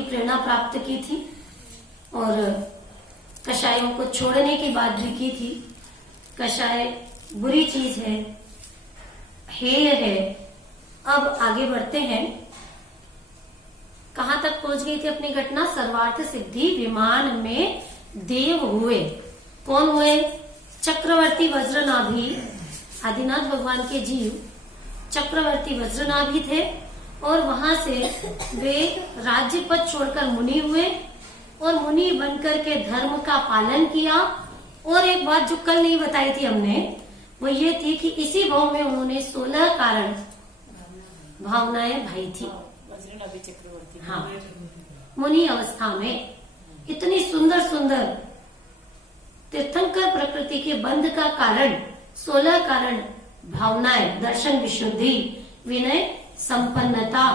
की प्रेरणा प्राप्त की थी और कषायों को छोड़ने की बात भी की थी। कषाय बुरी चीज है, हेय है। अब आगे बढ़ते हैं। कहां तक पहुंच गई थी अपनी घटना? सर्वार्थ सिद्धि विमान में देव हुए। कौन हुए? चक्रवर्ती वज्रनाभि। आदिनाथ भगवान के जीव चक्रवर्ती वज्रनाभि थे और वहां से वे राज्य पद छोड़कर मुनि हुए और मुनि बनकर के धर्म का पालन किया। और एक बात जो कल नहीं बताई थी हमने, वो ये थी कि इसी भाव में उन्होंने 16 कारण भावनाएं भाई थी। चक्रवर्ती हाँ, मुनि अवस्था में इतनी सुंदर सुंदर तीर्थंकर प्रकृति के बंध का कारण 16 कारण भावनाएं, दर्शन विशुद्धि, विनय संपन्नता,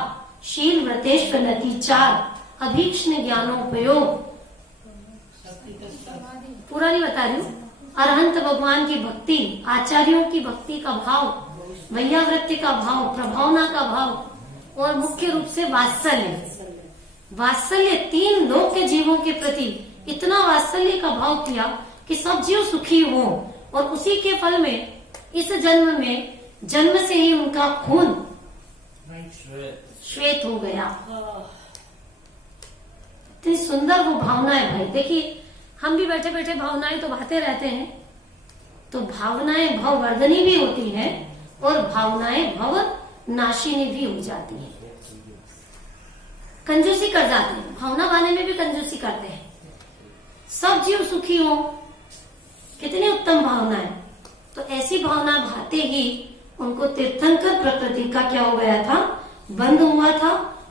शील व्रतेश्वरति 4, अभीक्ष्ण ज्ञानोपयोग, पूरा नहीं बता रही हूँ, अरहंत भगवान की भक्ति, आचार्यों की भक्ति का भाव, वैयावृत्ति का भाव, प्रभावना का भाव और मुख्य रूप से वात्सल्य। वात्सल्य 3 लोक के जीवों के प्रति इतना वात्सल्य का भाव किया कि सब जीव सुखी हो और उसी के फल में इस जन्म में जन्म से ही उनका खून श्वेत हो गया। इतनी सुंदर वो भावना है भाई। देखिए, हम भी बैठे बैठे भावनाएं तो बहाते रहते हैं, तो भावनाएं भववर्धनी भी होती हैं और भावनाएं भव नाशिनी भी हो जाती हैं। कंजूसी कर जाते हैं, भावना बाने में भी कंजूसी करते हैं। सब जीव सुखी हो, कितनी उत्तम भावना है। तो ऐसी भावना भाते ही उनको तीर्थंकर प्रकृति का क्या हो गया था? बंध हुआ था।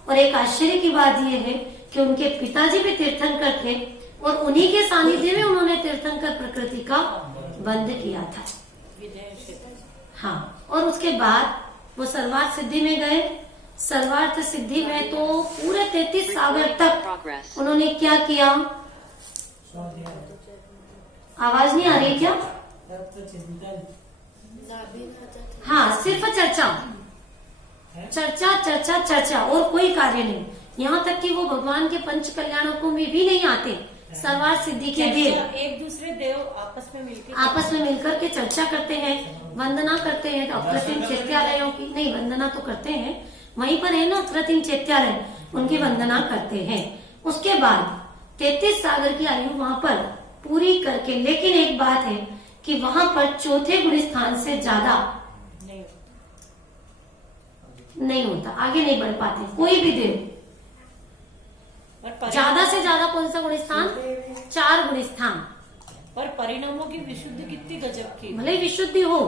और एक आश्चर्य की बात यह है कि उनके पिताजी भी तीर्थंकर थे और उन्हीं के सानिध्य में उन्होंने तीर्थंकर प्रकृति का बंध किया था। हाँ, और उसके बाद वो सर्वार्थ सिद्धि में गए। सर्वार्थ सिद्धि में तो पूरे 33 सागर तक उन्होंने क्या किया? आवाज नहीं आ रही क्या? हाँ, सिर्फ चर्चा चर्चा चर्चा चर्चा और कोई कार्य नहीं। यहाँ तक कि वो भगवान के पंच कल्याणकों में भी नहीं आते। सर्वार्थ सिद्धि के देव एक दूसरे देव आपस में मिलकर के चर्चा करते हैं, वंदना करते हैं। अप्रतिम चैत्यालयों की नहीं, वंदना तो करते हैं, वहीं पर है ना अप्रतिम चैत्यालय, उनकी वंदना करते हैं। उसके बाद 33 सागर की आयु वहां पर पूरी करके, लेकिन एक बात है कि वहां पर चौथे गुण स्थान से ज्यादा नहीं होता, आगे नहीं बढ़ पाते कोई भी देव। ज्यादा से ज्यादा कौन सा गुण स्थान? 4 गुण स्थान। पर परिणामों की विशुद्धि कितनी गजब की। भले विशुद्धि हो,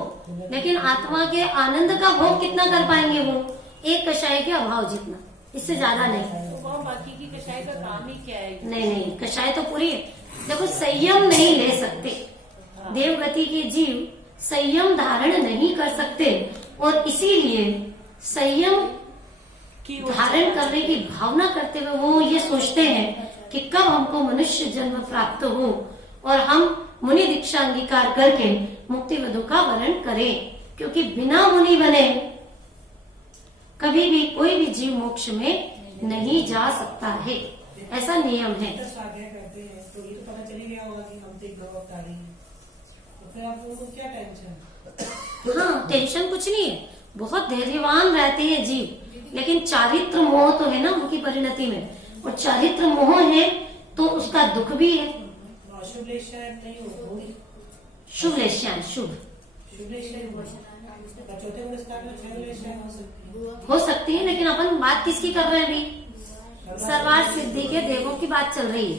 लेकिन आत्मा के आनंद का भोग कितना कर पाएंगे वो? एक कषाय के अभाव जितना, इससे ज्यादा नहीं। तो वहाँ बाकी की कषाय का काम ही क्या है? नहीं, कषाय तो पूरी है। देखो, संयम नहीं ले सकते देवगति के जीव, संयम धारण नहीं कर सकते और इसीलिए संयम धारण करने की भावना करते हुए वो ये सोचते हैं कि कब हमको मनुष्य जन्म प्राप्त हो और हम मुनि दीक्षा अंगीकार करके मुक्ति वधु का वर्ण करें, क्योंकि बिना मुनि बने कभी भी कोई भी जीव मोक्ष में नहीं जा सकता है, ऐसा नियम है। हाँ, टेंशन कुछ नहीं है, बहुत धैर्यवान रहते हैं जीव। लेकिन चारित्र मोह तो है ना उनकी परिणति में, और चारित्र मोह है तो उसका दुख भी है। शुभ लेश्यान, शुभ हो सकती है, लेकिन अपन बात किसकी कर रहे हैं अभी? सर्वार्थ सिद्धि के देवों की बात चल रही है,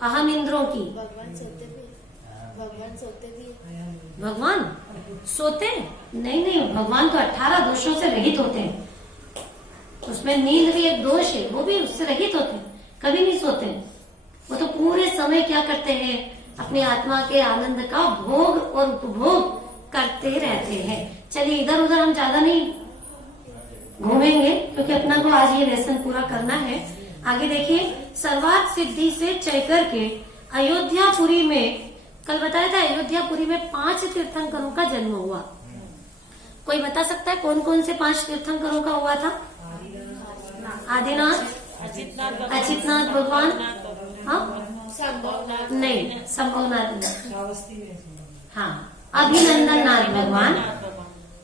अहम इंद्रों की। भगवान सोते? नहीं, भगवान तो 18 दोषों से रहित होते हैं। उसमें नींद भी एक दोष है, वो भी उससे रहित होते हैं, कभी नहीं सोते। वो तो पूरे समय क्या करते हैं? अपनी आत्मा के आनंद का भोग और उपभोग करते रहते हैं। चलिए, इधर उधर हम ज्यादा नहीं घूमेंगे क्योंकि अपना को आज ये लेसन पूरा करना है। आगे देखिए, सर्वार्थ सिद्धि से चय करके अयोध्यापुरी में, कल बताया था अयोध्यापुरी में 5 तीर्थंकरों का जन्म हुआ। कोई बता सकता है कौन कौन से 5 तीर्थंकरों का हुआ था? आदिनाथ, अचितनाथ भगवान, हाँ संभवनाथ नहीं, संभवनाथ नहीं, हाँ अभिनंदन नाथ भगवान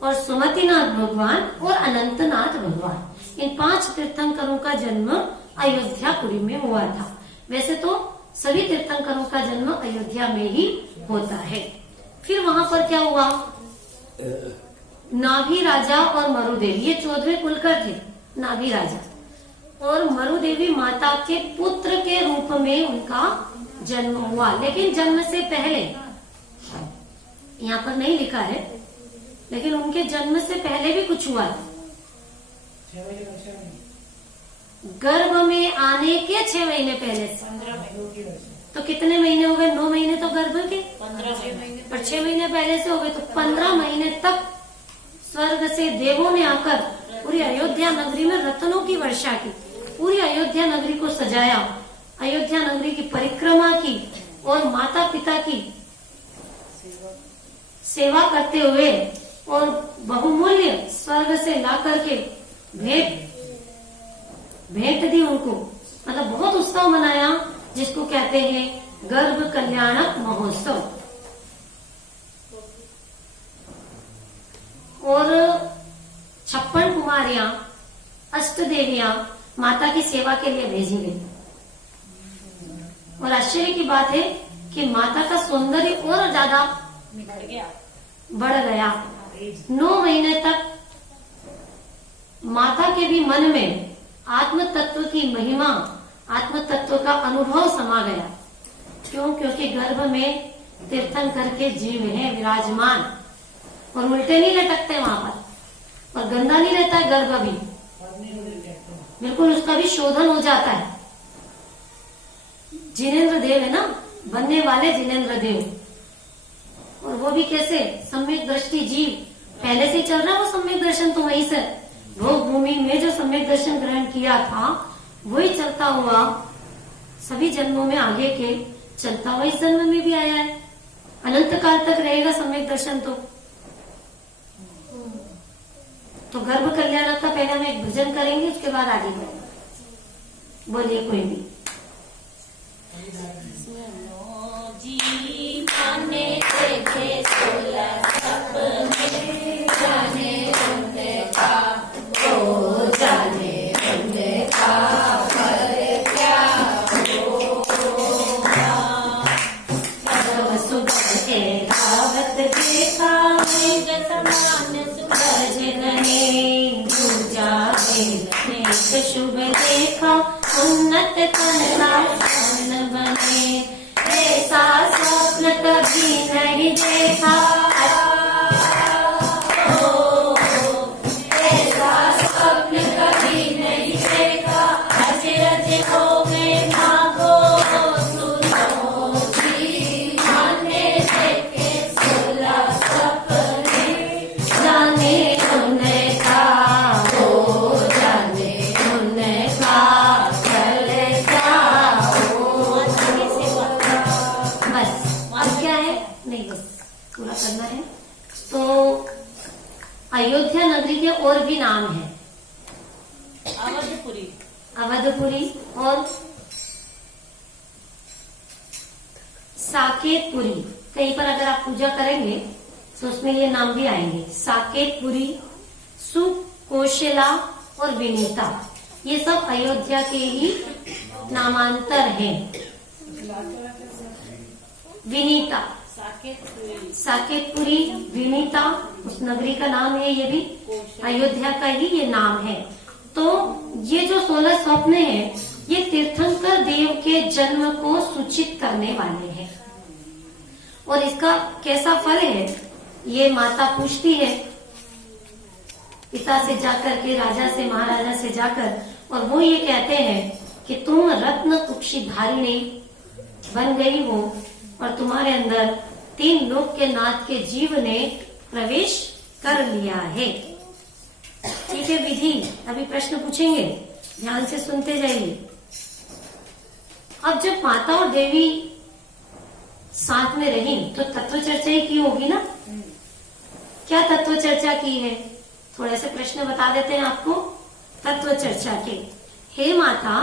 और सुमतिनाथ भगवान और अनंतनाथ भगवान, इन 5 तीर्थंकरों का जन्म अयोध्यापुरी में हुआ था। वैसे तो सभी तीर्थंकरों का जन्म अयोध्या में ही होता है। फिर वहां पर क्या हुआ, नाभि राजा और मरुदेवी, ये 14वें कुलकर थे। नाभि राजा और मरुदेवी माता के पुत्र के रूप में उनका जन्म हुआ, लेकिन जन्म से पहले, यहाँ पर नहीं लिखा है, लेकिन उनके जन्म से पहले भी कुछ हुआ था। गर्भ में आने के 6 महीने पहले से, 15 महीने, तो कितने महीने हो गए, 9 महीने तो गर्भ के, 15 महीने, पर 6 महीने पहले से हो गए, तो 15 महीने तक स्वर्ग से देवों ने आकर पूरी अयोध्या नगरी में रत्नों की वर्षा की, पूरी अयोध्या नगरी को सजाया, अयोध्या नगरी की परिक्रमा की और माता पिता की सेवा करते हुए और बहुमूल्य स्वर्ग से ला करके भेंट दी उनको, मतलब बहुत उत्सव मनाया, जिसको कहते हैं गर्भ कल्याणक महोत्सव। और 56 कुमारियां, अष्ट देवियां माता की सेवा के लिए भेजी गई। और आश्चर्य की बात है कि माता का सौंदर्य और ज्यादा बढ़ गया। 9 महीने तक माता के भी मन में आत्म तत्व की महिमा, आत्म तत्व का अनुभव समा गया। क्यों? क्योंकि गर्भ में तीर्थंकर के जीव हैं विराजमान, और उल्टे नहीं लटकते वहां पर, और गंदा नहीं रहता है गर्भ भी, बिल्कुल उसका भी शोधन हो जाता है। जिनेन्द्र देव है ना, बनने वाले जिनेन्द्र देव, और वो भी कैसे, सम्यक दृष्टि जीव, पहले से चल रहा है वो सम्यक दर्शन, तो वहीं से भोग भूमि में जो सम्यक दर्शन ग्रहण किया था वही चलता हुआ सभी जन्मों में आगे के चलता हुआ इस जन्म में भी आया है, अनंत काल तक रहेगा सम्यक दर्शन। तो गर्भ कल्याण का पहले हम एक भजन करेंगे, उसके बाद आगे बढ़ेंगे। बोलिए कोई भी। जी माने देखे 16 सपने, जाने उनका वो जाने उनका पर क्या होगा। सब सुबह रावत देखा, मेघ समान सूरज नहीं, दूजा एक शुभ देखा, उन्नत कन्या सन बने, ऐसा स्वप्न कभी नहीं देखा, ऐसा स्वप्न कभी नहीं देखा, अजरज हो गए भागो सुनो जी, माने देखे 16 सपने, जाने उनका हो, जाने उनका कल क्या हो। बस अब क्या है, नहीं बस पूरा करना है। तो अयोध्या नगरी के और भी नाम है, अवधपुरी, अवधपुरी और साकेतपुरी। कहीं पर अगर आप पूजा करेंगे तो उसमें ये नाम भी आएंगे, साकेतपुरी, सुकोशिला और विनीता। ये सब अयोध्या के ही नामांतर हैं। विनीता, साकेतपुरी, विनीता उस नगरी का नाम है, ये भी अयोध्या का ही ये नाम है। तो ये जो 16 स्वप्न हैं, ये तीर्थंकर देव के जन्म को सूचित करने वाले हैं। और इसका कैसा फल है, ये माता पूछती है पिता से जाकर के, राजा से, महाराजा से जाकर, और वो ये कहते हैं कि तुम रत्न कुक्षिधारिणी बन गई हो और तुम्हारे अंदर 3 लोक के नाथ के जीव ने प्रवेश कर लिया है। ठीक है विधि, अभी प्रश्न पूछेंगे, ध्यान से सुनते जाइए। अब जब माता और देवी साथ में रही तो तत्व चर्चा ही की होगी ना। क्या तत्व चर्चा की है, थोड़े से प्रश्न बता देते हैं आपको तत्व चर्चा के। हे माता,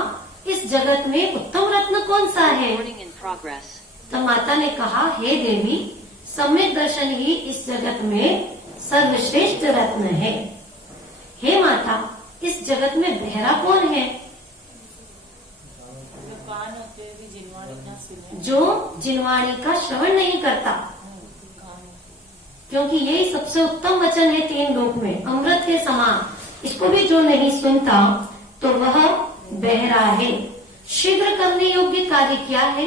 इस जगत में उत्तम रत्न कौन सा है? Recording in progress. तो माता ने कहा, हे देवी, सम्यक दर्शन ही इस जगत में सर्वश्रेष्ठ रत्न है। हे माता, इस जगत में बहरा कौन है? जो कान होते हैं भी जिनवाणी ना सुने। जो जिनवाणी का श्रवण नहीं करता, कान क्योंकि यही सबसे उत्तम वचन है तीन लोक में, अमृत के समान। इसको भी जो नहीं सुनता तो वह बहरा है। शीघ्र करने योग्य कार्य क्या है?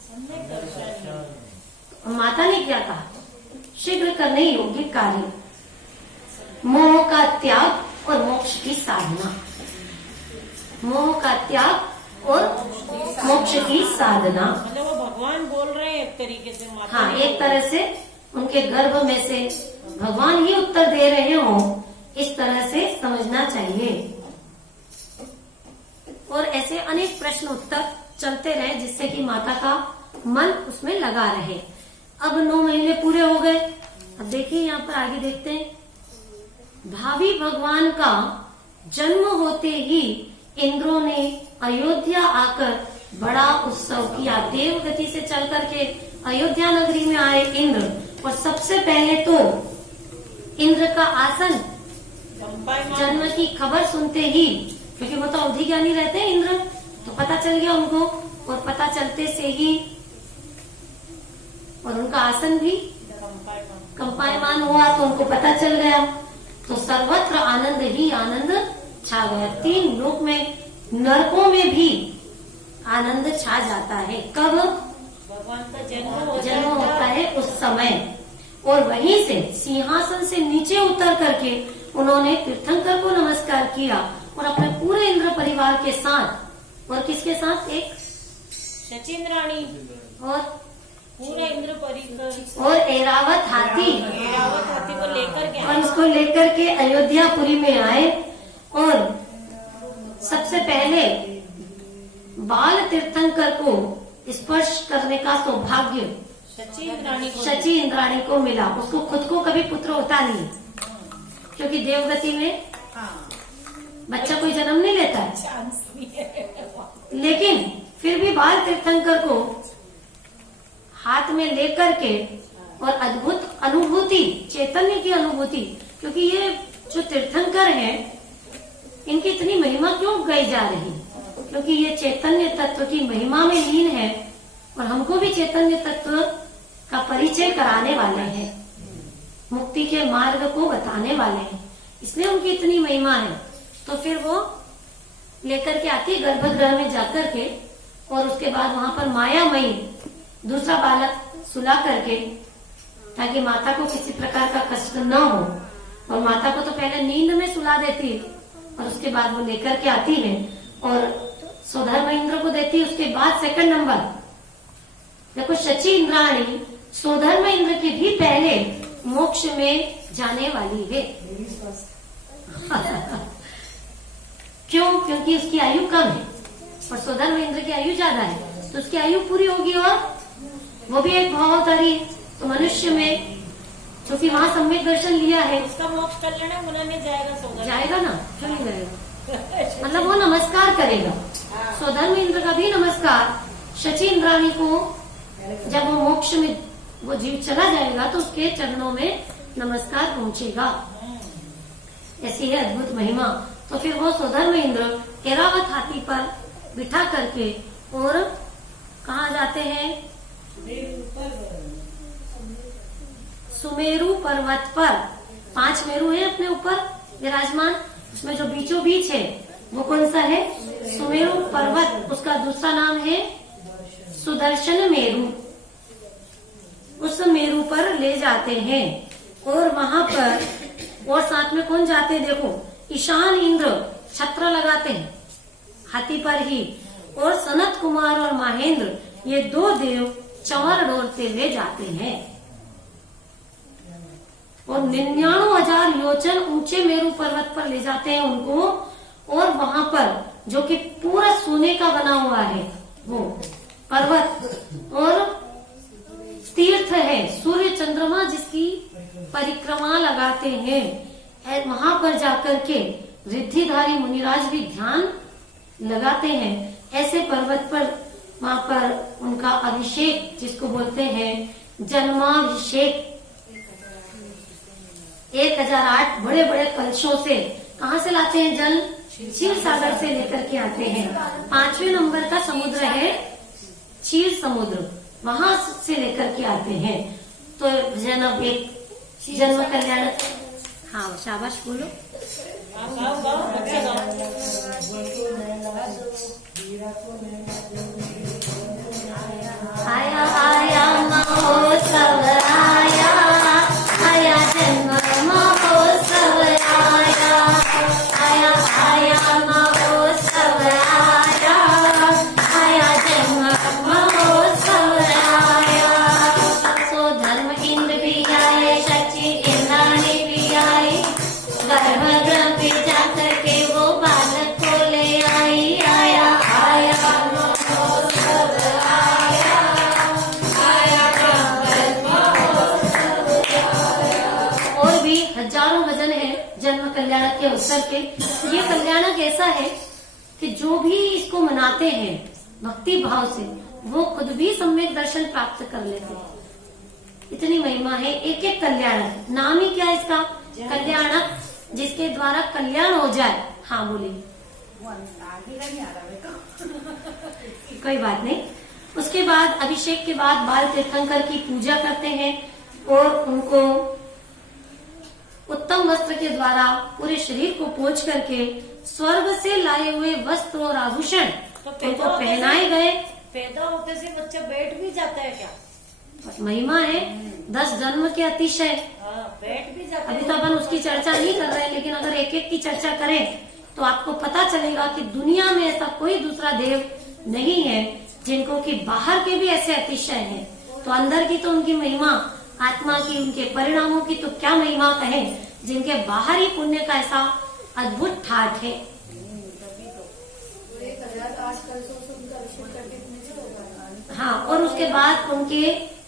सम्यक दर्शन। माता ने क्या कहा? शीघ्र करने योग्य कार्य, मोह का त्याग और मोक्ष की साधना। मोह का त्याग और मोक्ष की साधना। मतलब वो भगवान बोल रहे हैं एक तरीके से, माता हाँ, ने एक तरह से उनके गर्भ में से भगवान ही उत्तर दे रहे हो, इस तरह से समझना चाहिए। और ऐसे अनेक प्रश्न उत्तर चलते रहे, जिससे कि माता का मन उसमें लगा रहे। अब 9 महीने पूरे हो गए। अब देखिए यहाँ पर आगे देखते हैं। भावी भगवान का जन्म होते ही इंद्रों ने अयोध्या आकर बड़ा उत्सव किया। देवगति से चल करके अयोध्या नगरी में आए इंद्र, और सबसे पहले तो इंद्र का आसन, कंपायमान जन्म की खबर सुनते ही, क्योंकि वो तो अवधि ज्ञानी रहते हैं इंद्र, तो पता चल गया उनको, और पता चलते से ही और उनका आसन भी कंपायमान कंपायमान हुआ, तो उनको पता चल गया। तो सर्वत्र आनंद ही आनंद छा गया। 3 लोक में, नरकों में भी आनंद छा जाता है। कब? भगवान का जन्म होता है उस समय। और वहीं से सिंहासन से नीचे उतर करके उन्होंने तीर्थंकर को नमस्कार किया, और अपने पूरे इंद्र परिवार के साथ, और किसके साथ? एक सचिंद्राणी और पूरा इंद्र परिकर और ऐरावत हाथी, रावत हाथी को लेकर के और उसको लेकर के अयोध्यापुरी में आए। और सबसे पहले बाल तीर्थंकर को स्पर्श करने का सौभाग्य सचिंद्राणी को शची इंद्राणी को मिला। उसको खुद को कभी पुत्र होता नहीं, क्योंकि देवगति में बच्चा कोई जन्म नहीं लेता है। चांस नहीं है। लेकिन फिर भी बाल तीर्थंकर को हाथ में लेकर के, और अद्भुत अनुभूति, चैतन्य की अनुभूति, क्योंकि ये जो तीर्थंकर हैं, इनकी इतनी महिमा क्यों गाई जा रही? क्योंकि ये चैतन्य तत्व की महिमा में लीन है, और हमको भी चैतन्य तत्व का परिचय कराने वाले हैं, मुक्ति के मार्ग को बताने वाले हैं, इसलिए उनकी इतनी महिमा है। तो फिर वो लेकर के आती गर्भगृह में जाकर के, और उसके बाद वहां पर मायामयी दूसरा बालक सुला करके, ताकि माता को किसी प्रकार का कष्ट न हो, और माता को तो पहले नींद में सुला देती, और उसके बाद वो लेकर के आती है और स्वधर्म इंद्र को देती है। उसके बाद सेकंड नंबर देखो, शची इंद्राणी स्वधर्म इंद्र के भी पहले मोक्ष में जाने वाली है। क्यों? क्योंकि उसकी आयु कम है, और स्वधर्म इंद्र की आयु ज्यादा है, तो उसकी आयु पूरी होगी, और वो भी एक भावधारी है। तो मनुष्य में, क्योंकि वहां सम्यक दर्शन लिया है, उसका मोक्ष कल्याण मुनाने जाएगा सोगा जाएगा ना, क्यों नहीं जाएगा? मतलब वो नमस्कार करेगा। स्वधर्म इंद्र का भी नमस्कार शची इंद्राणी को, जब वो मोक्ष में वो जीव चला जाएगा तो उसके चरणों में नमस्कार पहुंचेगा। ऐसी है अद्भुत महिमा। तो फिर वो स्वधर्म इंद्र ऐरावत हाथी पर बिठा करके, और कहा जाते हैं? सुमेरु पर्वत पर। 5 मेरु है अपने ऊपर विराजमान, उसमें जो बीचों बीच है वो कौन सा है? सुमेरु पर्वत। उसका दूसरा नाम है सुदर्शन मेरु। उस मेरु पर ले जाते हैं, और वहां पर, और साथ में कौन जाते हैं? देखो, ईशान इंद्र छत्र लगाते हैं हाथी पर ही, और सनत कुमार और महेंद्र, ये 2 देव चंवर डोलते हुए जाते हैं, और 99,000 योजन ऊंचे मेरु पर्वत पर ले जाते हैं उनको। और वहां पर जो कि पूरा सोने का बना हुआ है वो पर्वत, और तीर्थ है, सूर्य चंद्रमा जिसकी परिक्रमा लगाते हैं, वहां पर जाकर के रिद्धिधारी मुनिराज भी ध्यान लगाते हैं, ऐसे पर्वत पर वहां पर उनका अभिषेक, जिसको बोलते हैं जन्माभिषेक, 1008 बड़े बड़े कलशों से कहाँ से लाते हैं जल? क्षीर सागर से लेकर के आते हैं। 5वें नंबर का समुद्र है क्षीर समुद्र, वहां से लेकर के आते हैं। तो भजन अब एक जन्म कल्याण, हाँ शाबाश बोलो। गाओ गाओ, अच्छा गाओ। आया आया महोत्सव आया, आया जन्म महोत्सव आया, आया आया महोत्सव आया, आया जन्म महोत्सव आया। सो धर्म इंद्र भी आए, शची इंद्राणी भी आई, गर्भगृह पे जाकर के वो बालक को ले आई। आया आया महोत्सव आया, आया और भी हजारों भजन है जन्म कल्याण के अवसर पे। ये कल्याणक ऐसा है कि जो भी इसको मनाते हैं भक्ति भाव से, वो खुद भी सम्यक दर्शन प्राप्त कर लेते हैं। इतनी महिमा है एक एक कल्याणक। नाम ही क्या है इसका? कल्याणक, जिसके द्वारा कल्याण हो जाए। हाँ बोलिए। कोई बात नहीं। उसके बाद अभिषेक के बाद बाल तीर्थंकर की पूजा करते हैं और उनको उत्तम वस्त्र के द्वारा पूरे शरीर को पोंछ करके स्वर्ग से लाए हुए वस्त्र और आभूषण उनको पहनाए गए। पैदा होते से बच्चा बैठ भी जाता है क्या? महिमा है 10 जन्म के अतिशय। बैठ भी जाता है। अभी तो अपन उसकी चर्चा नहीं कर रहे हैं, लेकिन अगर एक एक की चर्चा करें तो आपको पता चलेगा कि दुनिया में ऐसा कोई दूसरा देव नहीं है जिनको कि बाहर के भी ऐसे अतिशय हैं। तो अंदर की तो उनकी महिमा, आत्मा की, उनके परिणामों की तो क्या महिमा कहें, जिनके बाहर ही पुण्य का ऐसा अद्भुत ठाठ है। हाँ, और उसके बाद उनके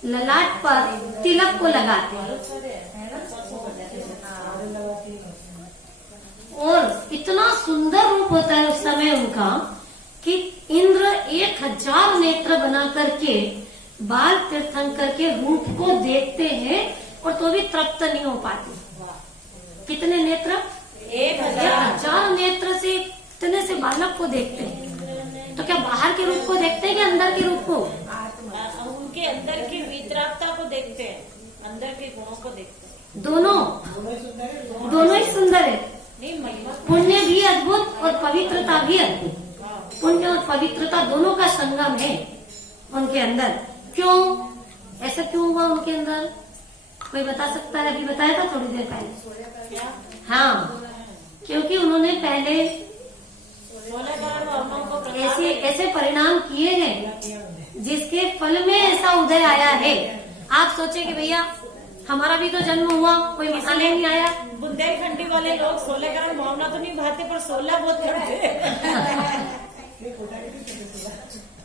ललाट पर तिलक को लगाते हैं और इतना सुंदर रूप होता है उस समय उनका कि इंद्र 1000 नेत्र बना करके बाल तीर्थंकर के रूप को देखते हैं और तो भी तृप्त नहीं हो पाते। कितने नेत्र? 1000 नेत्र से इतने से बालक को देखते हैं। तो क्या बाहर के रूप को देखते हैं कि अंदर के रूप को? उनके अंदर की वितरागता को देखते हैं, अंदर के गुणों को देखते हैं। दोनों ही सुंदर है। नहीं, महिमा पुण्य भी अद्भुत और पवित्रता भी अद्भुत। पुण्य और पवित्रता दोनों का संगम है उनके अंदर। क्यों ऐसा क्यों हुआ उनके अंदर? कोई बता सकता है? अभी बताया था थोड़ी देर पहले। हाँ, क्योंकि उन्होंने पहले ऐसे परिणाम किए हैं जिसके फल में ऐसा उदय आया है। आप सोचे कि भैया हमारा भी तो जन्म हुआ, कोई मसाले नहीं आया। बुंदेलखंडी वाले लोग 16 ग्राम भावना तो नहीं भाते, पर 16 बहुत करते।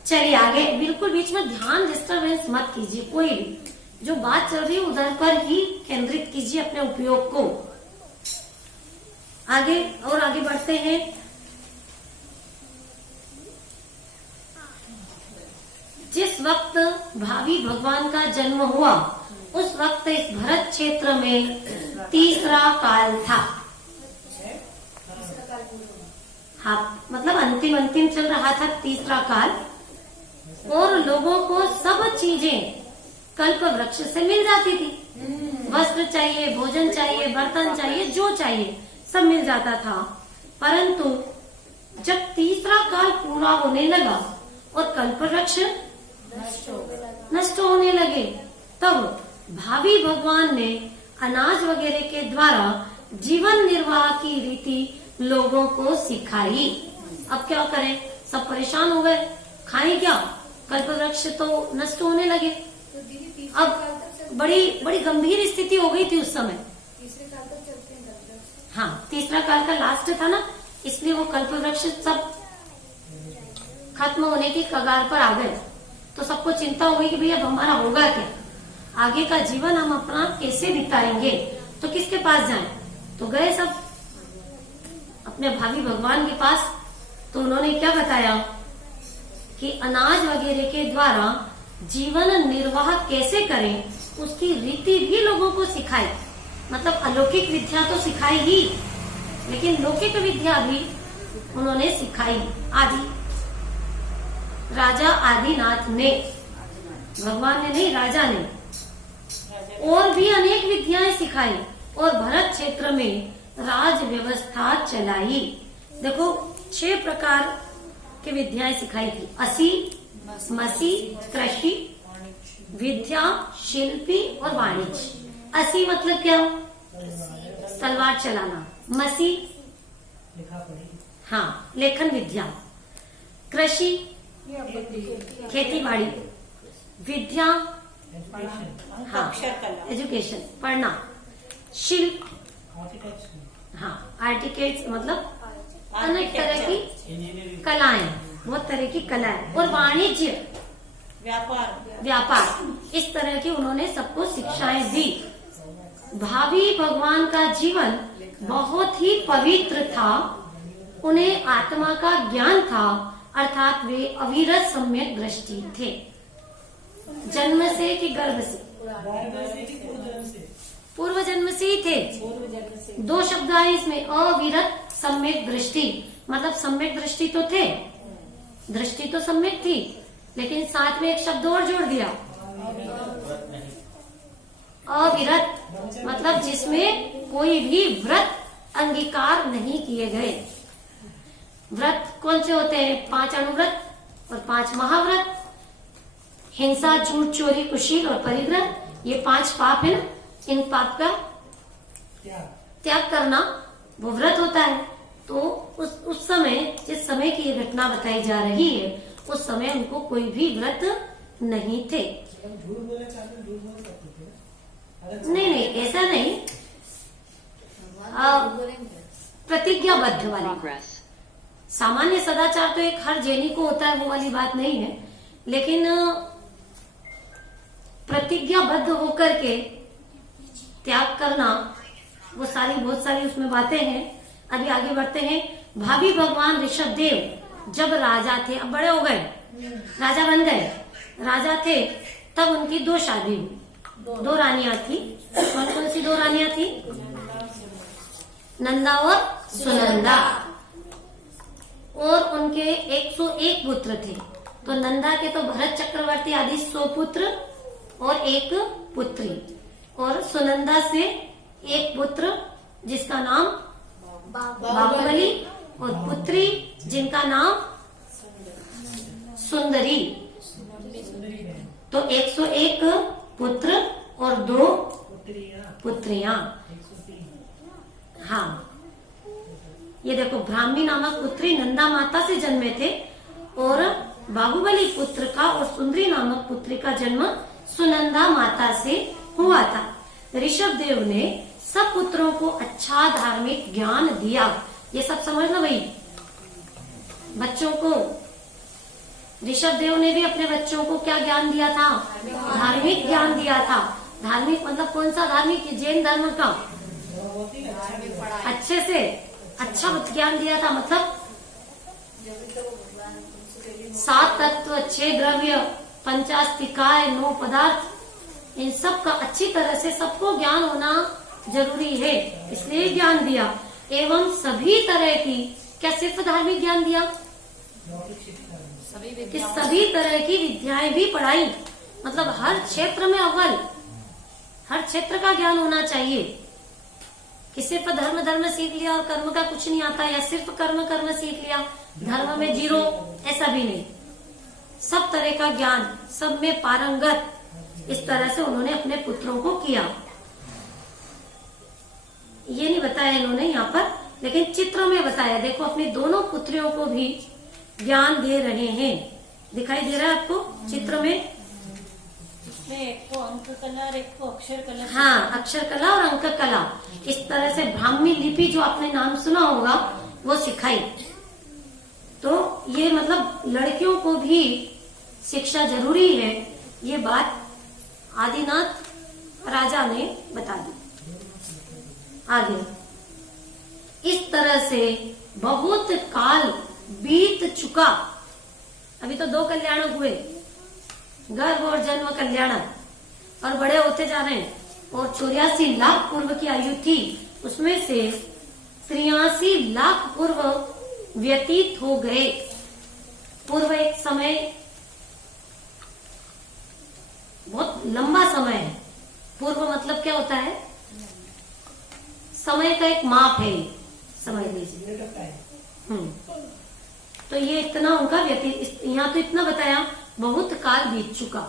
चलिए आगे। बिल्कुल बीच में ध्यान डिस्टर्बेंस मत कीजिए, कोई भी जो बात चल रही है उधर पर ही केंद्रित कीजिए अपने उपयोग को। आगे और आगे बढ़ते हैं। जिस वक्त भावी भगवान का जन्म हुआ उस वक्त इस भरत क्षेत्र में तीसरा काल था। हाँ, मतलब अंतिम चल रहा था तीसरा काल, और लोगों को सब चीजें कल्प वृक्ष से मिल जाती थी। वस्त्र चाहिए, भोजन चाहिए, बर्तन चाहिए, जो चाहिए सब मिल जाता था। परंतु जब तीसरा काल पूरा होने लगा और कल्प वृक्ष नष्ट होने लगे, तब भावी भगवान ने अनाज वगैरह के द्वारा जीवन निर्वाह की रीति लोगों को सिखाई। अब क्या करें, सब परेशान हो गए, खाएं क्या? कल्प वृक्ष तो नष्ट होने लगे। अब बड़ी गंभीर स्थिति हो गई थी उस समय। हाँ, तीसरा काल का लास्ट था ना, इसलिए वो कल्प वृक्ष सब खत्म होने की कगार पर आ गए। तो सबको चिंता हो गई कि भैया अब हमारा होगा क्या, आगे का जीवन हम अपना कैसे बिताएंगे। तो किसके पास जाएं? तो गए सब अपने भावी भगवान के पास। तो उन्होंने क्या बताया कि अनाज वगैरह के द्वारा जीवन निर्वाह कैसे करें उसकी रीति भी लोगों को सिखाई। मतलब अलौकिक विद्या तो सिखाई ही, लेकिन लौकिक विद्या भी उन्होंने सिखाई। आदि राजा आदिनाथ ने, भगवान ने नहीं, राजा ने और भी अनेक विद्याएं सिखाई और भरत क्षेत्र में राज व्यवस्था चलाई। देखो 6 प्रकार की विद्याएं सिखाई थी। असी, मसी, कृषि, विद्या, शिल्पी और वाणिज्य। असी मतलब क्या? तलवार चलाना। मसी, हाँ, लेखन विद्या। कृषि, खेती बाड़ी। विद्या, हाँ, अक्षर कला, एजुकेशन, पढ़ना। शिल्प, हाँ, आर्टिकल्स मतलब अनेक तरह की कलाएं, बहुत तरह की कलाएं। और वाणिज्य, व्यापार, इस तरह की उन्होंने सबको शिक्षाएं दी। भावी भगवान का जीवन बहुत ही पवित्र था। उन्हें आत्मा का ज्ञान था, अर्थात वे अविरत सम्यक दृष्टि थे। जन्म से कि गर्भ से? पूर्व जन्म से ही थे। 2 शब्द आए इसमें, अविरत सम्यक दृष्टि। मतलब सम्यक दृष्टि तो थे, दृष्टि तो सम्यक थी, लेकिन साथ में एक शब्द और जोड़ दिया, अविरत। मतलब जिसमें कोई भी व्रत अंगीकार नहीं किए गए। व्रत कौन से होते हैं? 5 अनुव्रत और 5 महाव्रत। हिंसा, झूठ, चोरी, कुशील और परिग्रह, ये 5 पाप है ना। इन पाप का त्याग करना वो व्रत होता है। तो उस समय, जिस समय की ये घटना बताई जा रही है, उस समय उनको कोई भी व्रत नहीं थे। नहीं, ऐसा नहीं, प्रतिज्ञाबद्ध वाली। सामान्य सदाचार तो एक हर जैनी को होता है, वो वाली बात नहीं है, लेकिन प्रतिज्ञाबद्ध होकर के त्याग करना, वो बहुत सारी उसमें बातें हैं। अभी आगे बढ़ते हैं। भावी भगवान ऋषभदेव जब राजा थे, अब बड़े हो गए, राजा बन गए, राजा थे, तब उनकी 2 शादी हुई। 2 रानियां थी। कौन कौन सी 2 रानियां थी? नंदा और सुनंदा। और उनके 101 पुत्र थे। तो नंदा के तो भरत चक्रवर्ती आदि 100 पुत्र और 1 पुत्री, और सुनंदा से 1 पुत्र जिसका नाम बाहुबली, और पुत्री जिनका नाम सुंदरी। तो 101 पुत्र और 2 पुत्रियां। हाँ, ये देखो, ब्राह्मी नामक पुत्री नंदा माता से जन्मे थे, और बाहुबली पुत्र का और सुंदरी नामक पुत्री का जन्म सुनंदा माता से हुआ था। ऋषभदेव ने सब पुत्रों को अच्छा धार्मिक ज्ञान दिया। ये सब समझ लो भाई, बच्चों को ऋषभदेव ने भी अपने बच्चों को क्या ज्ञान दिया था? धार्मिक ज्ञान दिया था। धार्मिक मतलब कौन सा धार्मिक? जैन धर्म का अच्छे से अच्छा ज्ञान दिया था। मतलब 7 तत्व, 6 द्रव्य, 50 9 पदार्थ, इन सब का अच्छी तरह से सबको ज्ञान होना जरूरी है, इसलिए ज्ञान दिया। एवं सभी तरह की, क्या सिर्फ धार्मिक ज्ञान दिया? कि सभी तरह की विद्याएं भी पढ़ाई। मतलब हर क्षेत्र में अव्वल, हर क्षेत्र का ज्ञान होना चाहिए। कि सिर्फ धर्म सीख लिया और कर्म का कुछ नहीं आता, या सिर्फ कर्म सीख लिया, धर्म में 0, ऐसा भी नहीं। सब तरह का ज्ञान, सब में पारंगत, इस तरह से उन्होंने अपने पुत्रों को किया। ये नहीं बताया इन्होंने यहाँ पर, लेकिन चित्र में बताया। देखो, अपनी दोनों पुत्रियों को भी ज्ञान दे रहे हैं। दिखाई दे रहा है आपको चित्र में? एक को अंक कला और एक को अक्षर कला। हाँ, अक्षर कला और अंक कला, इस तरह से ब्राह्मी लिपि जो आपने नाम सुना होगा, वो सिखाई। तो ये मतलब लड़कियों को भी शिक्षा जरूरी है, ये बात आदिनाथ राजा ने बता दी। आगे इस तरह से बहुत काल बीत चुका। अभी तो 2 कल्याण हुए, गर्भ और जन्म कल्याण, और बड़े होते जा रहे हैं। और 84 लाख पूर्व की आयु थी, उसमें से 83 लाख पूर्व व्यतीत हो गए। पूर्व एक समय, बहुत लंबा समय है। पूर्व मतलब क्या होता है? समय का एक माप है, समझ लीजिए। तो ये इतना उनका व्यतीत, यहाँ तो इतना बताया, बहुत काल बीत चुका।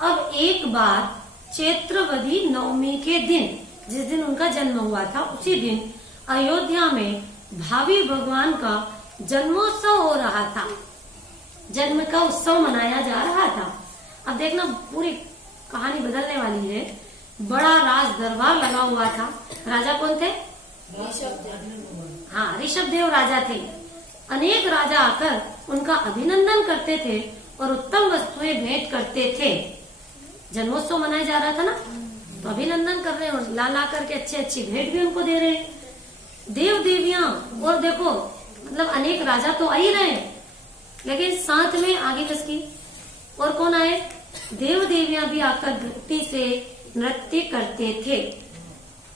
अब एक बार चैत्रवदी नवमी के दिन, जिस दिन उनका जन्म हुआ था, उसी दिन अयोध्या में भावी भगवान का जन्मोत्सव हो रहा था। जन्म का उत्सव मनाया जा रहा था। अब देखना, पूरी कहानी बदलने वाली है। बड़ा राज दरबार लगा हुआ था। राजा कौन थे? हाँ, ऋषभदेव राजा थे। अनेक राजा आकर उनका अभिनंदन करते थे और उत्तम वस्तुएं भेंट करते थे। जन्मोत्सव मनाया जा रहा था ना, तो अभिनंदन कर रहे हैं और ला ला करके अच्छी अच्छी भेंट भी उनको दे रहे हैं। देव देवियां, और देखो मतलब अनेक राजा तो आ ही रहे हैं, लेकिन साथ में आगे किसकी और कौन आए? देव देवियां भी आकर भक्ति से नृत्य करते थे।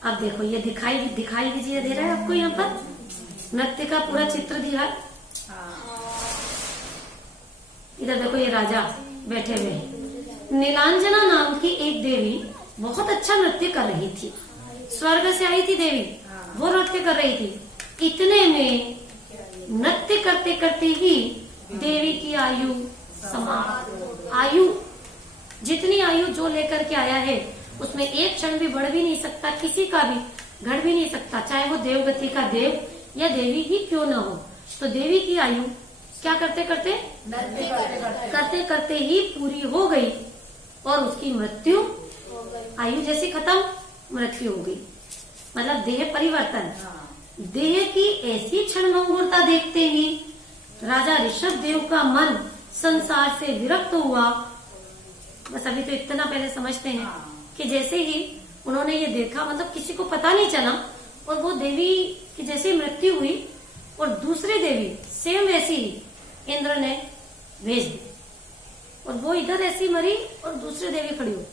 अब देखो ये दिखाई दीजिए, दे रहा है आपको यहाँ पर नृत्य का पूरा चित्र दिया। इधर देखो ये राजा बैठे हुए हैं। नीलांजना नाम की एक देवी बहुत अच्छा नृत्य कर रही थी। स्वर्ग से आई थी देवी, वो नृत्य कर रही थी। इतने में नृत्य करते करते ही देवी की आयु समाप्त। आयु, जितनी आयु जो लेकर के आया है उसमें एक क्षण भी बढ़ भी नहीं सकता, किसी का भी घट भी नहीं सकता, चाहे वो देवगति का देव या देवी ही क्यों न हो। तो देवी की आयु क्या करते करते ही पूरी हो गई और उसकी मृत्यु, आयु जैसी खत्म, मृत्यु हो गई। मतलब देह परिवर्तन। देह की ऐसी क्षणभंगुरता देखते ही राजा ऋषभदेव का मन संसार से विरक्त हुआ। बस अभी तो इतना पहले समझते हैं कि जैसे ही उन्होंने ये देखा, मतलब किसी को पता नहीं चला, और वो देवी की जैसे मृत्यु हुई और दूसरी देवी सेम वैसी ही इंद्र ने भेज दी, और वो इधर ऐसी मरी और दूसरी देवी खड़ी हुई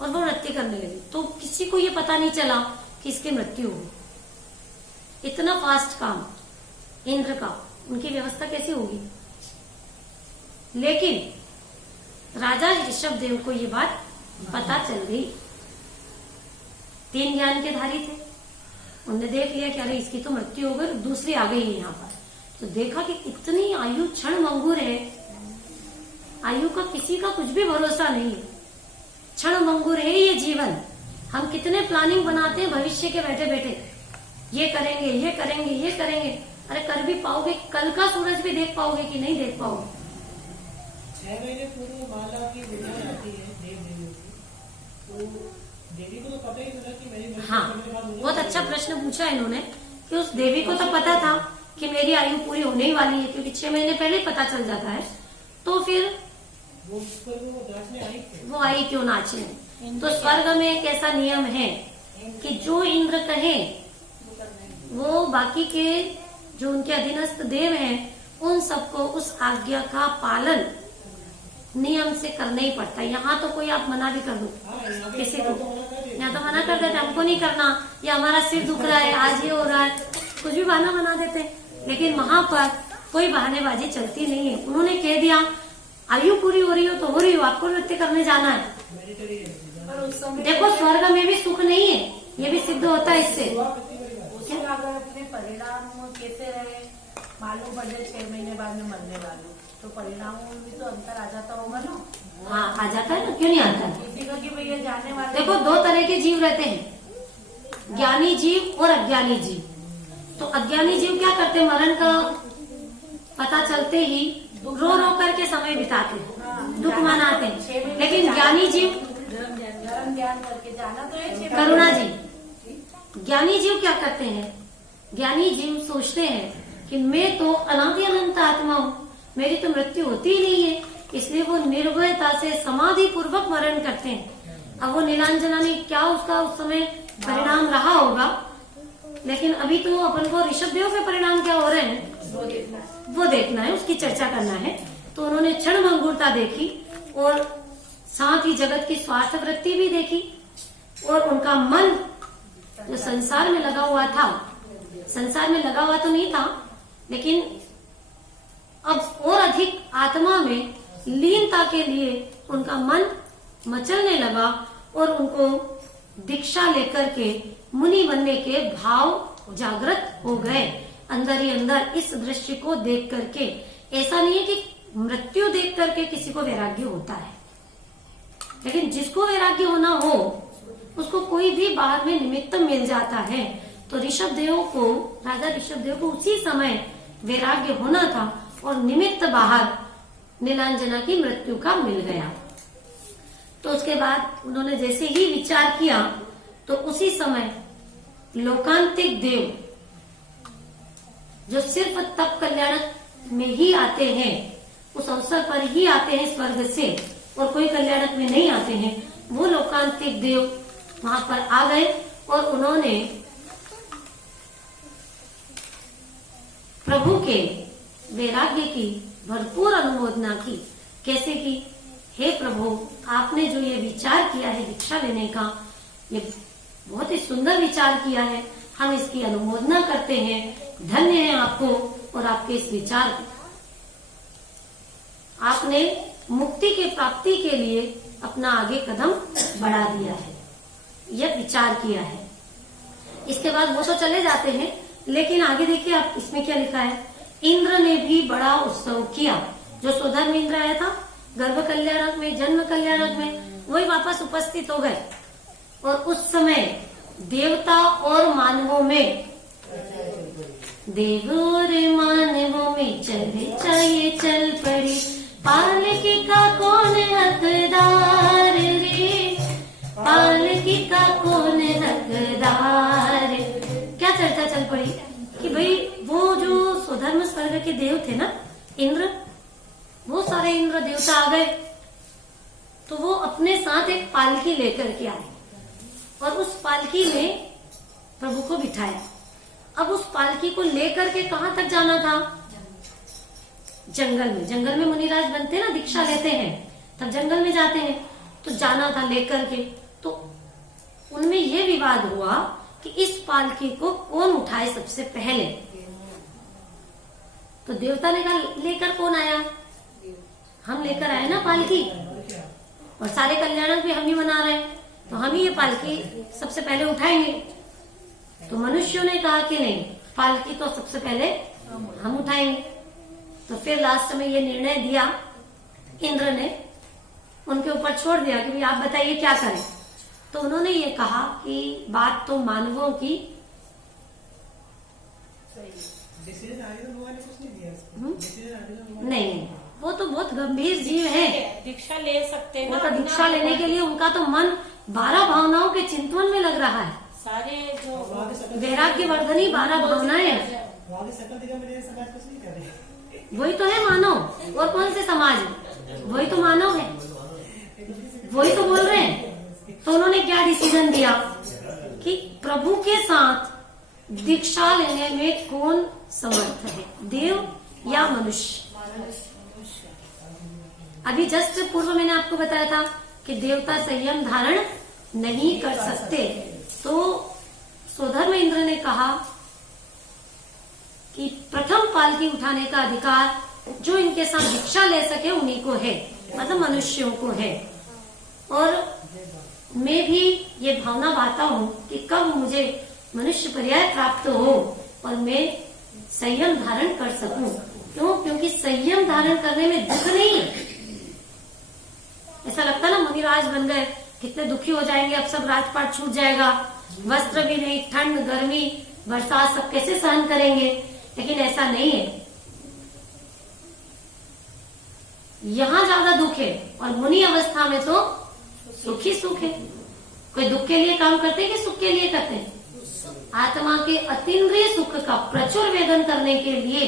और वो नृत्य करने लगी। तो किसी को ये पता नहीं चला कि इसकी मृत्यु हुई। इतना फास्ट काम इंद्र का, उनकी व्यवस्था कैसी होगी? लेकिन राजा ऋषभदेव को ये बात पता चल गई। 3 ज्ञान के धारी थे, उन्होंने देख लिया कि अरे इसकी तो मृत्यु हो गई, दूसरी आ गई है यहाँ पर। तो देखा कि इतनी आयु क्षण मंगूर है, आयु का किसी का कुछ भी भरोसा नहीं है, क्षण मंगूर है ये जीवन। हम कितने प्लानिंग बनाते हैं भविष्य के बैठे बैठे, ये करेंगे ये करेंगे ये करेंगे, अरे कर भी पाओगे? कल का सूरज भी देख पाओगे कि नहीं देख पाओगे? 6 महीने पूर्व माला की विदाई आती है देव देवियों की, तो देवी को तो पता ही था कि मेरी हाँ, बहुत अच्छा प्रश्न पूछा इन्होंने कि उस देवी को तो पता था कि मेरी आयु पूरी होने ही वाली है, क्योंकि 6 महीने पहले पता चल जाता है। तो फिर वो आई क्यों नाचने? तो स्वर्ग में एक ऐसा नियम है कि जो इंद्र कहे वो बाकी के जो उनके अधीनस्थ देव हैं उन सबको उस आज्ञा का पालन नियम से करना ही पड़ता है। यहाँ तो कोई आप मना भी कर दो किसी को, यहाँ तो मना कर देते हमको नहीं करना, या हमारा सिर दुख रहा है, आज ये हो रहा है, कुछ भी बहाना बना देते हैं। लेकिन वहां पर कोई बहानेबाजी चलती नहीं है। उन्होंने कह दिया आयु पूरी हो रही हो तो हो रही हो, आपको नृत्य करने जाना है। देखो स्वर्ग में भी सुख नहीं है, ये भी सिद्ध होता है इससे। अगर अपने परिणाम कहते रहे, मालूम पड़ जाए 6 महीने बाद में मरने वाले, तो परिणामों में भी तो अंतर आ जाता होगा ना? हाँ आ जाता है ना, क्यों नहीं आता? किसी का कि भैया जानने वाले, देखो 2 तरह के जीव रहते हैं, ज्ञानी जीव और अज्ञानी जीव। तो अज्ञानी जीव क्या करते हैं? मरण का पता चलते ही रो रो करके समय बिताते हैं, दुख मनाते हैं। लेकिन ज्ञानी जीव धर्म ज्ञान करके जाना तो है। करुणा जी, ज्ञानी जीव क्या करते हैं? ज्ञानी जीव सोचते हैं कि मैं तो अनादि अनंत आत्मा हूँ, मेरी तो मृत्यु होती ही नहीं है, इसलिए वो निर्भयता से समाधि पूर्वक मरण करते हैं। अब वो नीलांजना ने क्या उसका उस समय परिणाम रहा होगा, लेकिन अभी तो अपन को ऋषभदेव के परिणाम क्या हो रहे हैं वो देखना है, उसकी चर्चा करना है। तो उन्होंने क्षण भंगुरता देखी और साथ ही जगत की स्वार्थ वृत्ति भी देखी, और उनका मन जो संसार में लगा हुआ था, संसार में लगा हुआ तो नहीं था, लेकिन अब और अधिक आत्मा में लीनता के लिए उनका मन मचलने लगा, और उनको दीक्षा लेकर के मुनि बनने के भाव जागृत हो गए अंदर ही अंदर। इस दृश्य को देख करके ऐसा नहीं है कि मृत्यु देख करके किसी को वैराग्य होता है, लेकिन जिसको वैराग्य होना हो उसको कोई भी बाद में निमित्त मिल जाता है। तो ऋषभदेव को, राजा ऋषभदेव को उसी समय वैराग्य होना था, और निमित्त बाहर नीलांजना की मृत्यु का मिल गया। तो उसके बाद उन्होंने जैसे ही विचार किया, तो उसी समय लोकांतिक देव जो सिर्फ तप कल्याण में ही आते हैं, उस अवसर पर ही आते हैं स्वर्ग से, और कोई कल्याणक में नहीं आते हैं, वो लोकांतिक देव वहां पर आ गए, और उन्होंने प्रभु के वैराग्य की भरपूर अनुमोदना की। कैसे की? हे प्रभु, आपने जो ये विचार किया है दीक्षा लेने का, ये बहुत ही सुंदर विचार किया है, हम इसकी अनुमोदना करते हैं, धन्य है आपको और आपके इस विचार को। आपने मुक्ति के प्राप्ति के लिए अपना आगे कदम बढ़ा दिया है, यह विचार किया है। इसके बाद वो तो चले जाते हैं, लेकिन आगे देखिए आप इसमें क्या लिखा है। इंद्र ने भी बड़ा उत्सव किया। जो स्वधर्म इंद्र आया था गर्भ कल्याणक में, जन्म कल्याणक में, वही वापस उपस्थित हो गए, और उस समय देवता और मानवों में, देव और मानवों में चाहिए चल पड़ी, पालकी का कौन हकदार रे, पालकी का कौन हकदार। क्या चर्चा चल पड़ी कि भाई वो जो स्वधर्म स्वर्ग के देव थे ना, इंद्र, वो सारे इंद्र देवता आ गए, तो वो अपने साथ एक पालकी लेकर के आए, और उस पालकी में प्रभु को बिठाया। अब उस पालकी को लेकर के कहां तक जाना था? जंगल में। जंगल में मुनिराज बनते ना, दीक्षा लेते हैं, तब जंगल में जाते हैं, तो जाना था लेकर के। तो उनमें ये विवाद हुआ कि इस पालकी को कौन उठाए सबसे पहले। तो देवता ने कहा लेकर कौन आया? हम लेकर आए ना पालकी, और सारे कल्याणक भी हम ही मना रहे हैं, तो हम ही ये पालकी सबसे पहले उठाएंगे। तो मनुष्यों ने कहा कि नहीं, पालकी तो सबसे पहले हम उठाएंगे। तो फिर लास्ट में ये निर्णय दिया इंद्र ने, उनके ऊपर छोड़ दिया कि भाई आप बताइए क्या करें। तो उन्होंने ये कहा कि बात तो मानवों की, नहीं, वो तो बहुत गंभीर जीव है, दीक्षा ले सकते हैं, वो तो दीक्षा लेने के लिए उनका तो मन 12 भावनाओं के चिंतन में लग रहा है। सारे जो वैराग्य वर्धनी 12 भावनाएं, वही तो है मानव, और कौन से समाज? वही तो मानव है, वही तो बोल रहे हैं। तो उन्होंने क्या डिसीजन दिया कि प्रभु के साथ दीक्षा लेने में कौन समर्थ है, देव या मनुष्य? अभी जस्ट पूर्व मैंने आपको बताया था कि देवता संयम धारण नहीं कर सकते, तो स्वधर्म इंद्र ने कहा कि प्रथम पालकी उठाने का अधिकार जो इनके साथ दीक्षा ले सके उन्हीं को है, मतलब मनुष्यों को है। और मैं भी ये भावना पाता हूँ कि कब मुझे मनुष्य पर्याय प्राप्त हो और मैं संयम धारण कर सकूं। क्यों? क्योंकि संयम धारण करने में दुख नहीं है। ऐसा लगता ना मुनिराज बन गए, कितने दुखी हो जाएंगे, अब सब राजपाट छूट जाएगा, वस्त्र भी नहीं, ठंड, गर्मी, बरसात सब कैसे सहन करेंगे। लेकिन ऐसा नहीं है, यहाँ ज्यादा दुख है, और मुनि अवस्था में तो सुख ही सुख है। कोई दुख के लिए काम करते हैं कि सुख के लिए करते हैं? आत्मा के अतीन्द्रिय सुख का प्रचुर वेदन करने के लिए,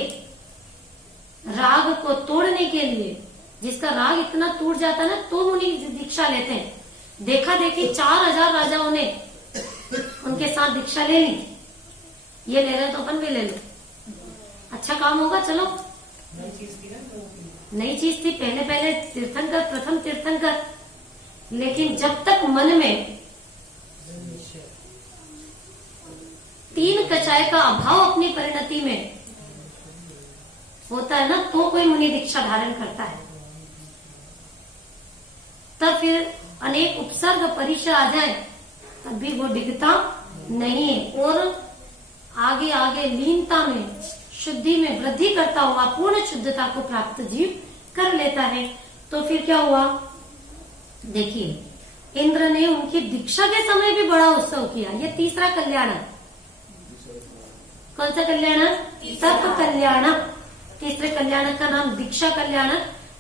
राग को तोड़ने के लिए, जिसका राग इतना टूट जाता है ना, तो मुनि दीक्षा लेते हैं। देखा देखी 4000 राजाओं ने उनके साथ दीक्षा ले ली। ये ले रहे तो अपन भी ले लो, अच्छा काम होगा, चलो नई चीज थी ना लोगों के लिए। नई चीज थी, पहले पहले तीर्थंकर, प्रथम तीर्थंकर, लेकिन जब तक मन में 3 कषाय का अभाव अपनी परिणति में होता है ना, तो कोई मुनि दीक्षा धारण करता है। तब फिर अनेक उपसर्ग परिसर आ जाए तब भी वो डिगता नहीं है, और आगे आगे लीनता में, शुद्धि में वृद्धि करता हुआ पूर्ण शुद्धता को प्राप्त जीव कर लेता है। तो फिर क्या हुआ, देखिए, इंद्र ने उनकी दीक्षा के समय भी बड़ा उत्सव किया। ये तीसरा कल्याण, कौन सा कल्याण? तप कल्याण। तीसरे कल्याण का नाम दीक्षा कल्याण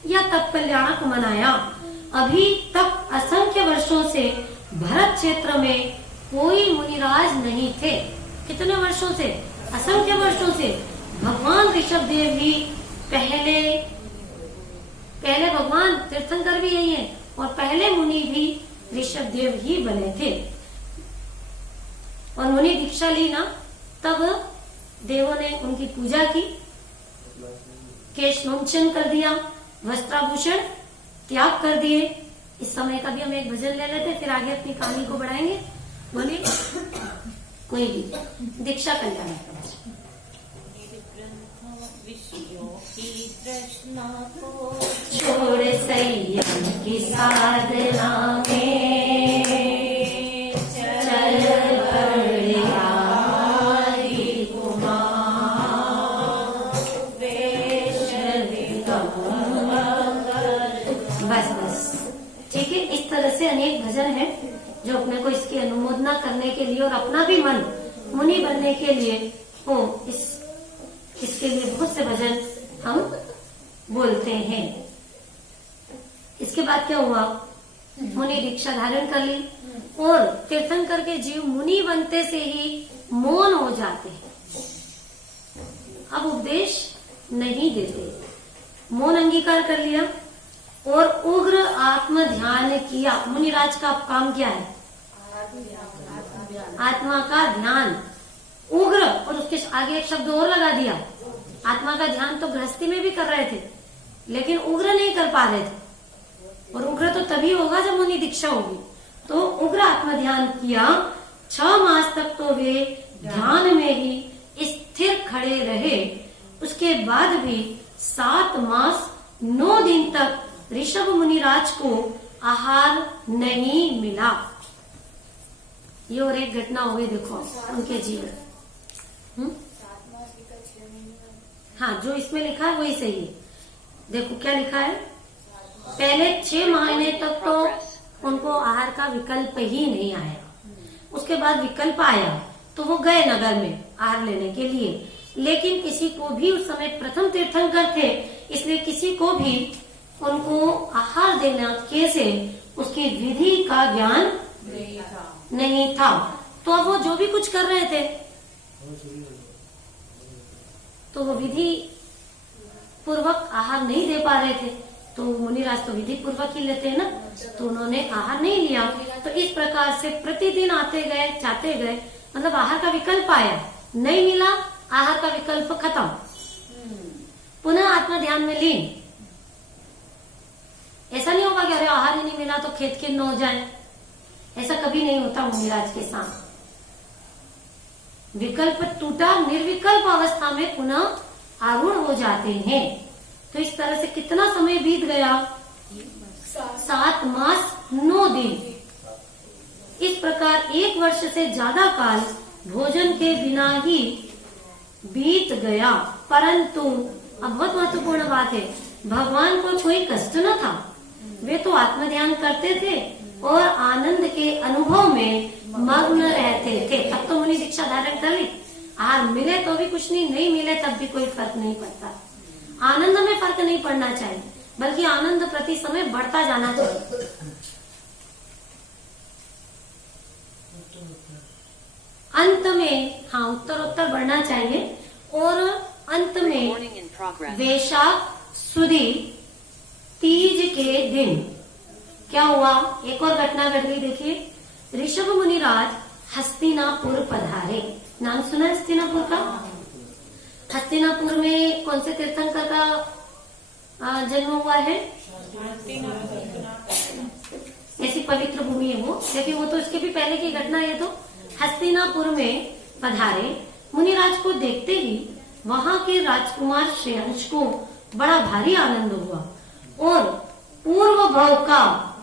या तप कल्याणक मनाया। अभी तक असंख्य वर्षों से भरत क्षेत्र में कोई मुनिराज नहीं थे। कितने वर्षों से? असंख्य वर्षों से। भगवान ऋषभ देव ही पहले भगवान तीर्थंकर भी यही है, और पहले मुनि भी ऋषभ देव ही बने थे। और मुनि दीक्षा ली ना, तब देवों ने उनकी पूजा की, केश मुंचन कर दिया, वस्त्राभूषण त्याग कर दिए। इस समय का भी हम एक भजन ले लेते, फिर आगे अपनी कहानी को बढ़ाएंगे। बोलिए कोई भी दीक्षा कल्याण का भजन। छोड़ संयम की साधना में चल बड़े आदि कुमार, बस ठीक है। इस तरह से अनेक भजन है जो अपने को इसकी अनुमोदना करने के लिए और अपना भी मन मुनि बनने के लिए हो, इसके लिए बहुत से भजन हम बोलते हैं। इसके बाद क्या हुआ, मुनि दीक्षा धारण कर ली, और तीर्थंकर के जीव मुनि बनते से ही मौन हो जाते हैं। अब उपदेश नहीं देते, मौन अंगीकार कर लिया और उग्र आत्म ध्यान किया। मुनिराज का काम क्या है? आत्मा का ध्यान। उग्र, और उसके आगे एक शब्द और लगा दिया। आत्मा का ध्यान तो गृहस्थी में भी कर रहे थे, लेकिन उग्र नहीं कर पा रहे थे। और उग्र तो तभी होगा जब मुनि दीक्षा होगी। तो उग्र आत्म ध्यान किया। 6 मास तक तो वे ध्यान में ही स्थिर खड़े रहे। उसके बाद भी 7 मास 9 दिन तक ऋषभ मुनिराज को आहार नहीं मिला। ये और एक घटना हो गई, देखो उनके जीवन। हाँ, जो इसमें लिखा है वही सही है। देखो क्या लिखा है, पहले 6 महीने तक तो उनको आहार का विकल्प ही नहीं आया। उसके बाद विकल्प आया तो वो गए नगर में आहार लेने के लिए, लेकिन किसी को भी उस समय प्रथम तीर्थंकर थे, इसलिए किसी को भी उनको आहार देना कैसे उसकी विधि का ज्ञान नहीं था। तो अब वो जो भी कुछ कर रहे थे तो वो विधि पूर्वक आहार नहीं दे पा रहे थे। तो मुनिराज तो विधि पूर्वक ही लेते हैं ना, तो उन्होंने आहार नहीं लिया। तो इस प्रकार से प्रतिदिन आते गए जाते गए, मतलब आहार का विकल्प आया, नहीं मिला, आहार का विकल्प खत्म, पुनः आत्मा ध्यान में लीन। ऐसा नहीं होगा कि अरे आहार ही नहीं मिला तो खेत खिन्न हो जाए, ऐसा कभी नहीं होता मुनिराज के साथ। विकल्प टूटा, निर्विकल्प अवस्था में पुनः आरूढ़ हो जाते हैं। तो इस तरह से कितना समय बीत गया, 7 मास 9 दिन। इस प्रकार 1 वर्ष से ज्यादा काल भोजन के बिना ही बीत गया। परंतु अब बहुत महत्वपूर्ण बात है, भगवान को कोई कष्ट न था। वे तो आत्म ध्यान करते थे और आनंद के अनुभव में मग्न रहते थे। तब तो मुनि दीक्षा धारण कर ली। आहार मिले तो भी कुछ नहीं, नहीं मिले तब भी कोई फर्क नहीं पड़ता। आनंद में फर्क नहीं पड़ना चाहिए, बल्कि आनंद प्रति समय बढ़ता जाना चाहिए। अंत में हाँ, उत्तरोत्तर बढ़ना चाहिए। और अंत में वैशाख सुदी तीज के दिन क्या हुआ, एक और घटना घट गई। देखिए, ऋषभ मुनिराज हस्तिनापुर पधारे। नाम सुना हस्तिनापुर का? हस्तिनापुर में कौन से तीर्थंकर का जन्म हुआ है? ऐसी पवित्र भूमि है वो, लेकिन वो तो इसके भी पहले की घटना है। तो हस्तिनापुर में पधारे मुनिराज को देखते ही वहां के राजकुमार श्रेयांश को बड़ा भारी आनंद हुआ और पूर्व भव का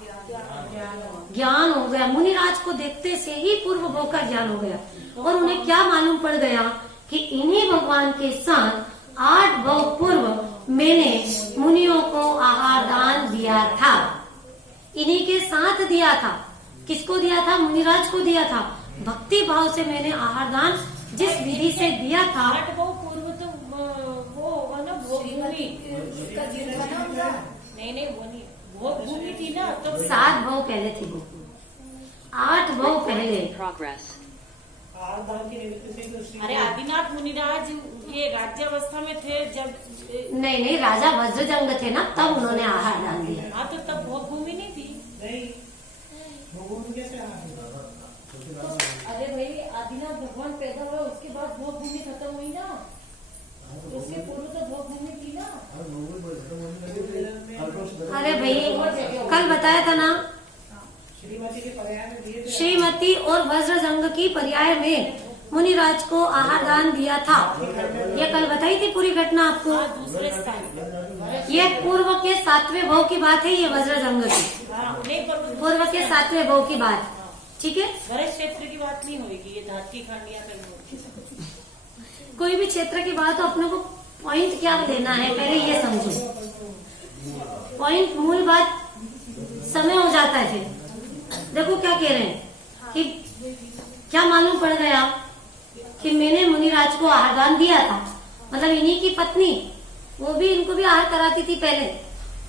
ज्ञान हो गया। मुनिराज को देखते से ही पूर्व भव का ज्ञान हो गया और उन्हें क्या मालूम पड़ गया कि इन्हीं भगवान के साथ 8 भव पूर्व मैंने मुनियों को आहार दान दिया था। इन्हीं के साथ दिया था। किसको दिया था? मुनिराज को दिया था। भक्ति भाव से मैंने आहार दान जिस विधि से दिया था। 8 भव पूर्व तो वो होगा ना, भोग भूमि। नहीं वो नहीं, भोग भूमि थी ना, तो 7 भव पहले थी वो, 8 भव पहले। अरे आदिनाथ मुनिराज ये राज्यावस्था में थे जब। नहीं, राजा वज्रजंग थे ना, तब उन्होंने आहार दान दिया। हाँ, तो तब भोग भूमि नहीं थी। अरे भाई, आदिनाथ भगवान पैदा हुआ उसके बाद भोग भूमि खत्म हुई ना, उसके पूर्व तो भोग भूमि थी ना। अरे भाई, कल बताया था ना, श्रीमती और वज्रजंग की पर्याय में मुनिराज को आहार दान दिया था। ये कल बताई थी पूरी घटना आपको। दूसरे स्थान, ये पूर्व के 7वें भव की बात है। ये वज्रजंग की पूर्व के 7वें भव की बात, ठीक है। गरज क्षेत्र की बात नहीं होगी, ये धातकी खांडिया कहीं होगी। कोई भी क्षेत्र की बात हो, अपने को पॉइंट क्या देना है पहले ये समझो। पॉइंट मूल बात समय हो जाता है। फिर देखो क्या कह रहे हैं कि क्या मालूम पड़ गया कि मैंने मुनिराज को आहार दान दिया था। मतलब इन्हीं की पत्नी, वो भी इनको भी आहार कराती थी, पहले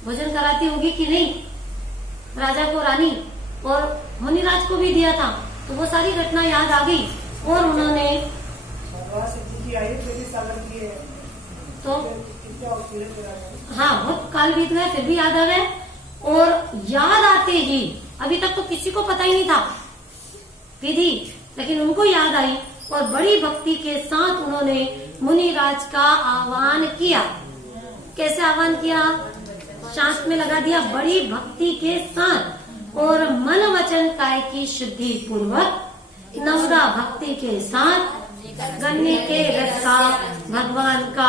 भोजन कराती होगी कि नहीं, राजा को, रानी, और मुनिराज को भी दिया था। तो वो सारी घटना याद आ गई और उन्होंने तो हाँ, बहुत काल बीत गया फिर भी याद आ गया। और याद आते ही, अभी तक तो किसी को पता ही नहीं था विधि, लेकिन उनको याद आई और बड़ी भक्ति के साथ उन्होंने मुनिराज का आह्वान किया। कैसे आह्वान किया? शांत में लगा दिया, बड़ी भक्ति के साथ और मन वचन काय की शुद्धि पूर्वक नवरा भक्ति के साथ गन्ने के रस का भगवान का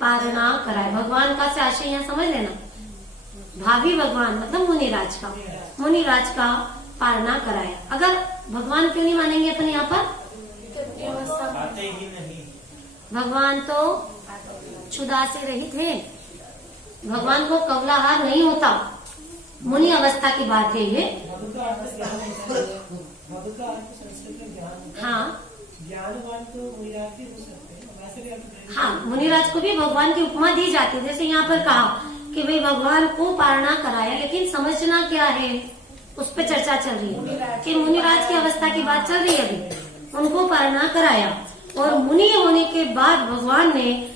पारणा कराए। भगवान का से आशय यहाँ समझ लेना, भावी भगवान मतलब मुनिराज का पारणा कराए। अगर भगवान क्यों नहीं मानेंगे अपन यहाँ पर? भगवान तो क्षुधा से रहित है, भगवान को कवलाहार नहीं होता। मुनि अवस्था की बात है ये। हाँ, ज्ञानवान तो मुनिराज भी हो सकते हैं। हाँ, मुनिराज को भी भगवान की उपमा दी जाती है। जैसे यहाँ पर कहा कि भाई भगवान को पारणा कराया, लेकिन समझना क्या है, उस पर चर्चा चल रही है कि मुनिराज की अवस्था की बात चल रही है अभी। उनको पारणा कराया और मुनि होने के बाद भगवान ने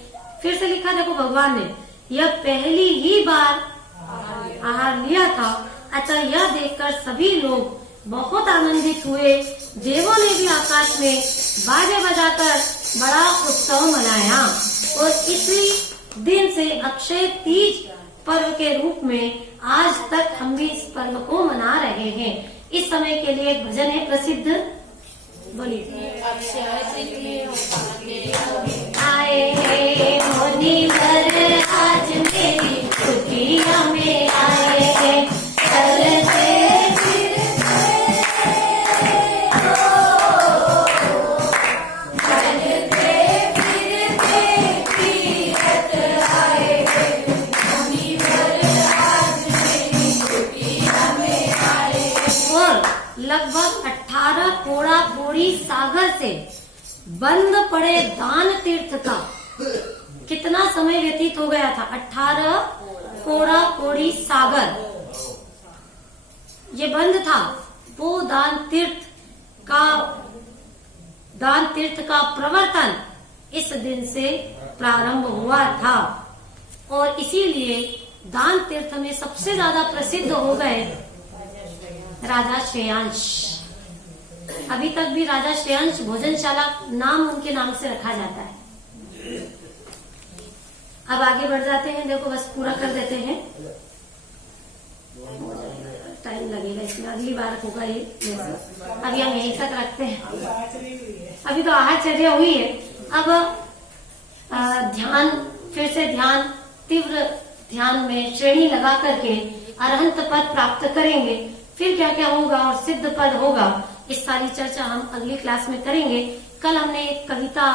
फिर से लिखा, देखो भगवान ने यह पहली ही बार आहार लिया था। अतः यह देखकर सभी लोग बहुत आनंदित हुए। देवों ने भी आकाश में बाजे बजाकर बड़ा उत्सव मनाया और इसी दिन से अक्षय तीज पर्व के रूप में आज तक हम भी इस पर्व को मना रहे हैं। इस समय के लिए एक भजन है प्रसिद्ध, बोलिए। आए मुनिवर आज मेरी कुटिया में आए, चलते लगभग 18 कोड़ा कोड़ी सागर से बंद पड़े दान तीर्थ का कितना समय व्यतीत हो गया था? 18 कोड़ा कोड़ी सागर ये बंद था। वो दान तीर्थ का प्रवर्तन इस दिन से प्रारंभ हुआ था और इसीलिए दान तीर्थ में सबसे ज्यादा प्रसिद्ध हो गए राजा श्रेयांश। अभी तक भी राजा श्रेयांश भोजनशाला नाम उनके नाम से रखा जाता है। अब आगे बढ़ जाते हैं। देखो बस पूरा कर देते हैं, टाइम लगेगा इसमें, अगली बार होगा ये। अभी हम यहीं तक रखते हैं, आचरी हुई है। अभी तो आहारचर्या हुई है। अब ध्यान, फिर से ध्यान, तीव्र ध्यान में श्रेणी लगा करके अरहंत पद प्राप्त करेंगे। फिर क्या क्या होगा और सिद्ध पद होगा, इस सारी चर्चा हम अगली क्लास में करेंगे। कल हमने एक कविता